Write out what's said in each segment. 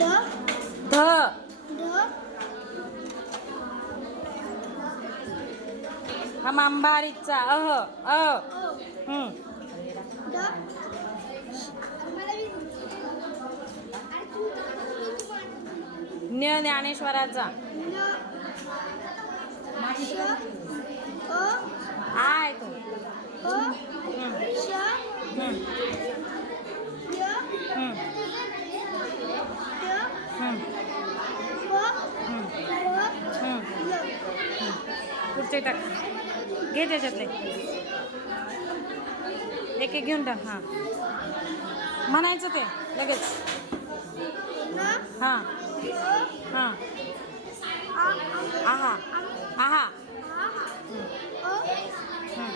ड ध. ढ हा अह अ. ड ज्ञ ज्ञानेश्वराचा न श अ आ आहे तो अ हं. श हं. य हं. य हं. व हं. व हं. य पुढचे टाक. घे त्याच्यातले. एक एक घेऊन टाक हां. म्हणायचं ते लगेच. हां. हां. आहा. आहा. हं. क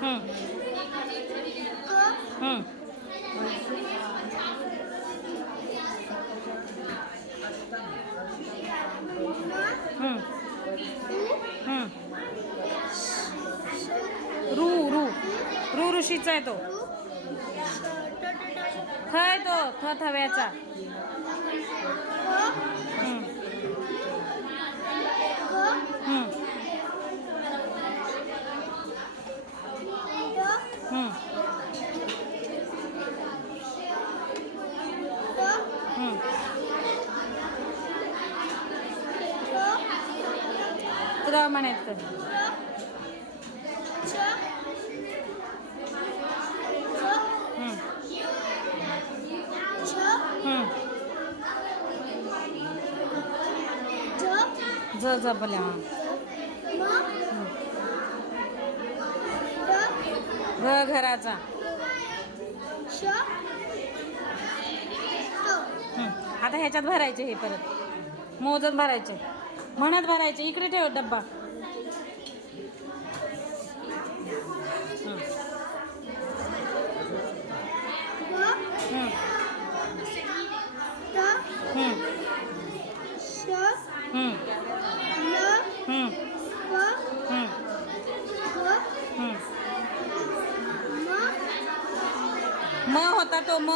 हं. क हं. न हं. उ हं. श रू रू. रू ऋषीचा आहे तो. उ श ट ट ट ख आहे तो ख. थव्याचा क हं. क हं. ड हं. ड हं. ट म्हणायचं. ज ज जपल्या हां. घ घराचा. आता ह्याच्यात भरायचे हे परत. मोजत भरायचे. म्हणत भरायचे. इकडे ठेव डब्बा. म म होता तो म.